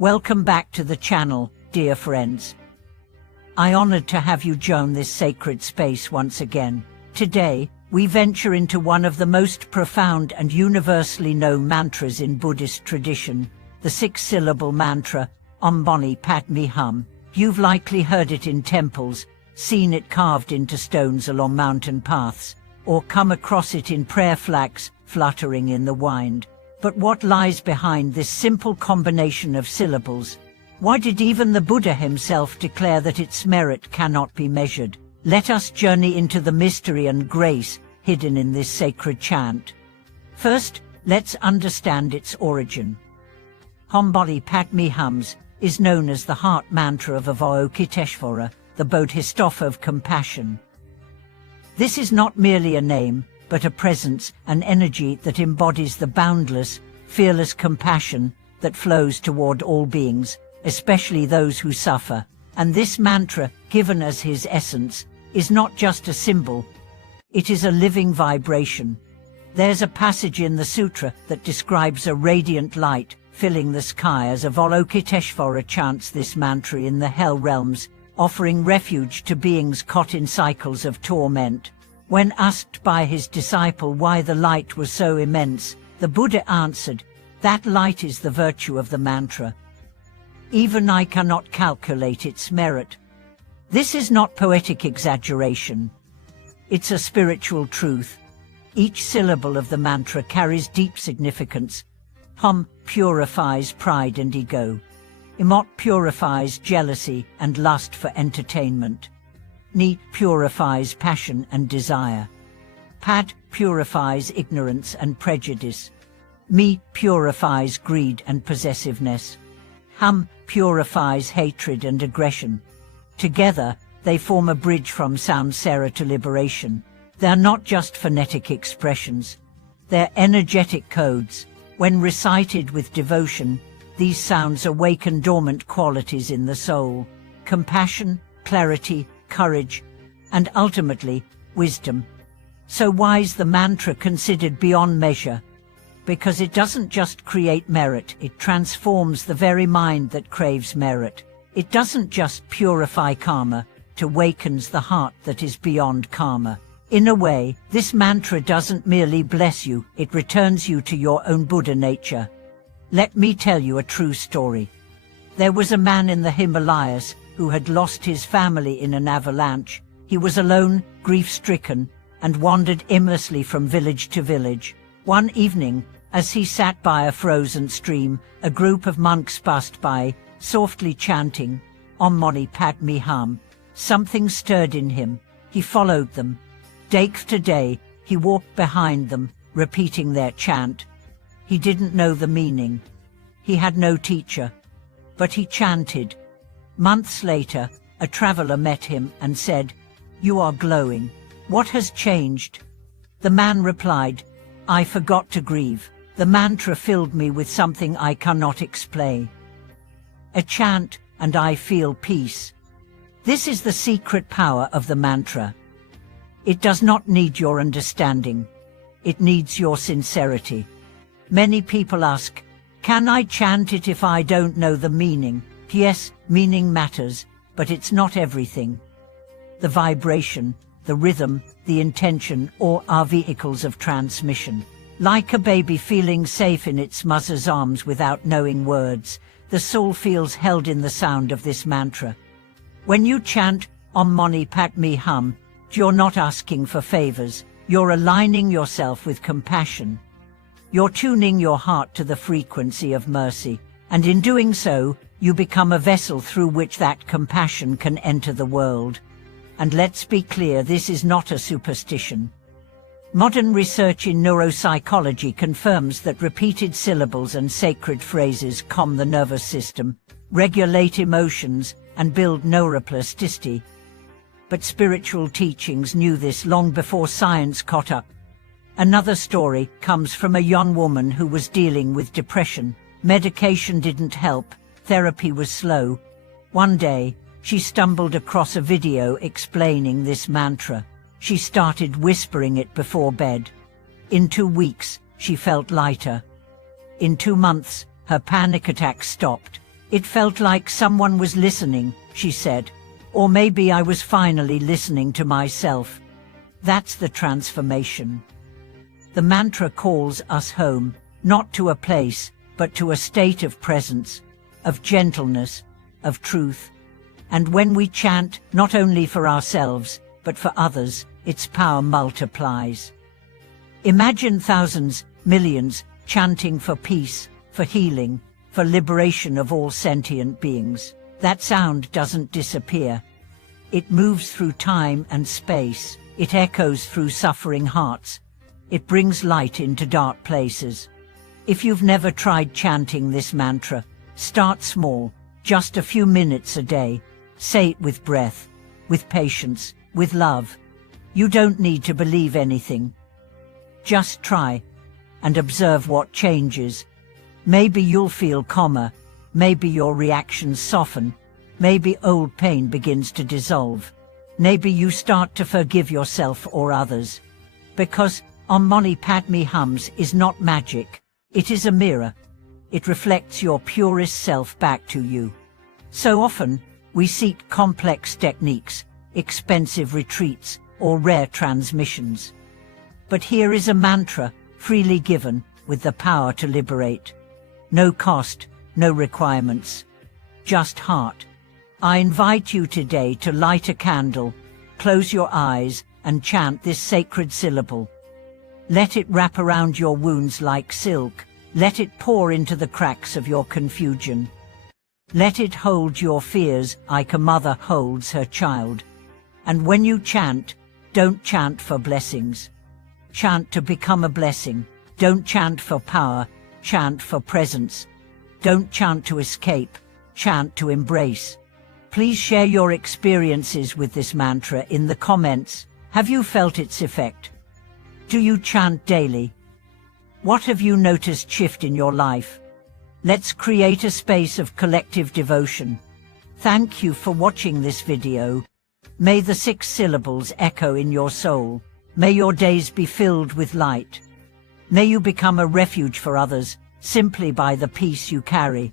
Welcome back to the channel, dear friends. I'm honored to have you join this sacred space once again. Today, we venture into one of the most profound and universally known mantras in Buddhist tradition, the six-syllable mantra, Om Mani Padme Hum. You've likely heard it in temples, seen it carved into stones along mountain paths, or come across it in prayer flags fluttering in the wind. But what lies behind this simple combination of syllables? Why did even the Buddha himself declare that its merit cannot be measured? Let us journey into the mystery and grace hidden in this sacred chant. First, let's understand its origin. Om Mani Padme Hum is known as the heart mantra of Avalokiteshvara, the Bodhisattva of compassion. This is not merely a name, but a presence, an energy that embodies the boundless, fearless compassion that flows toward all beings, especially those who suffer. And this mantra, given as his essence, is not just a symbol, it is a living vibration. There's a passage in the sutra that describes a radiant light filling the sky as Avalokiteshvara chants this mantra in the hell realms, offering refuge to beings caught in cycles of torment. When asked by his disciple why the light was so immense, the Buddha answered, "That light is the virtue of the mantra. Even I cannot calculate its merit." This is not poetic exaggeration. It's a spiritual truth. Each syllable of the mantra carries deep significance. Hum purifies pride and ego. Imot purifies jealousy and lust for entertainment. Ni purifies passion and desire. Pad purifies ignorance and prejudice. Mi purifies greed and possessiveness. Hum purifies hatred and aggression. Together, they form a bridge from samsara to liberation. They're not just phonetic expressions. They're energetic codes. When recited with devotion, these sounds awaken dormant qualities in the soul: compassion, clarity, courage, and ultimately, wisdom. So why is the mantra considered beyond measure? Because it doesn't just create merit, it transforms the very mind that craves merit. It doesn't just purify karma, it awakens the heart that is beyond karma. In a way, this mantra doesn't merely bless you, it returns you to your own Buddha nature. Let me tell you a true story. There was a man in the Himalayas who had lost his family in an avalanche. He was alone, grief-stricken, and wandered aimlessly from village to village. One evening, as he sat by a frozen stream, a group of monks passed by, softly chanting, Om Mani Padme Hum. Something stirred in him. He followed them. Day after day, he walked behind them, repeating their chant. He didn't know the meaning. He had no teacher. But he chanted. Months later, a traveler met him and said, "You are glowing. What has changed?" The man replied, "I forgot to grieve. The mantra filled me with something I cannot explain. A chant, and I feel peace." This is the secret power of the mantra. It does not need your understanding. It needs your sincerity. Many people ask, "Can I chant it if I don't know the meaning?" Yes, meaning matters, but it's not everything. The vibration, the rhythm, the intention, all are vehicles of transmission. Like a baby feeling safe in its mother's arms without knowing words, the soul feels held in the sound of this mantra. When you chant Om Mani Padme Hum, you're not asking for favors, you're aligning yourself with compassion. You're tuning your heart to the frequency of mercy, and in doing so, you become a vessel through which that compassion can enter the world. And let's be clear, this is not a superstition. Modern research in neuropsychology confirms that repeated syllables and sacred phrases calm the nervous system, regulate emotions, and build neuroplasticity. But spiritual teachings knew this long before science caught up. Another story comes from a young woman who was dealing with depression. Medication didn't help, therapy was slow. One day, she stumbled across a video explaining this mantra. She started whispering it before bed. In 2 weeks, she felt lighter. In 2 months, her panic attack stopped. It felt like someone was listening, she said. Or maybe I was finally listening to myself. That's the transformation. The mantra calls us home, not to a place, but to a state of presence, of gentleness, of truth. And when we chant, not only for ourselves, but for others, its power multiplies. Imagine thousands, millions, chanting for peace, for healing, for liberation of all sentient beings. That sound doesn't disappear. It moves through time and space. It echoes through suffering hearts. It brings light into dark places. If you've never tried chanting this mantra, start small, just a few minutes a day. Say it with breath, with patience, with love. You don't need to believe anything. Just try and observe what changes. Maybe you'll feel calmer, maybe your reactions soften, maybe old pain begins to dissolve. Maybe you start to forgive yourself or others. Because Om Mani Padme Hums is not magic, it is a mirror. It reflects your purest self back to you. So often, we seek complex techniques, expensive retreats, or rare transmissions. But here is a mantra, freely given, with the power to liberate. No cost, no requirements. Just heart. I invite you today to light a candle, close your eyes, and chant this sacred syllable. Let it wrap around your wounds like silk. Let it pour into the cracks of your confusion. Let it hold your fears like a mother holds her child. And when you chant, don't chant for blessings. Chant to become a blessing. Don't chant for power, chant for presence. Don't chant to escape, chant to embrace. Please share your experiences with this mantra in the comments. Have you felt its effect? Do you chant daily? What have you noticed shift in your life? Let's create a space of collective devotion. Thank you for watching this video. May the 6 syllables echo in your soul. May your days be filled with light. May you become a refuge for others, simply by the peace you carry.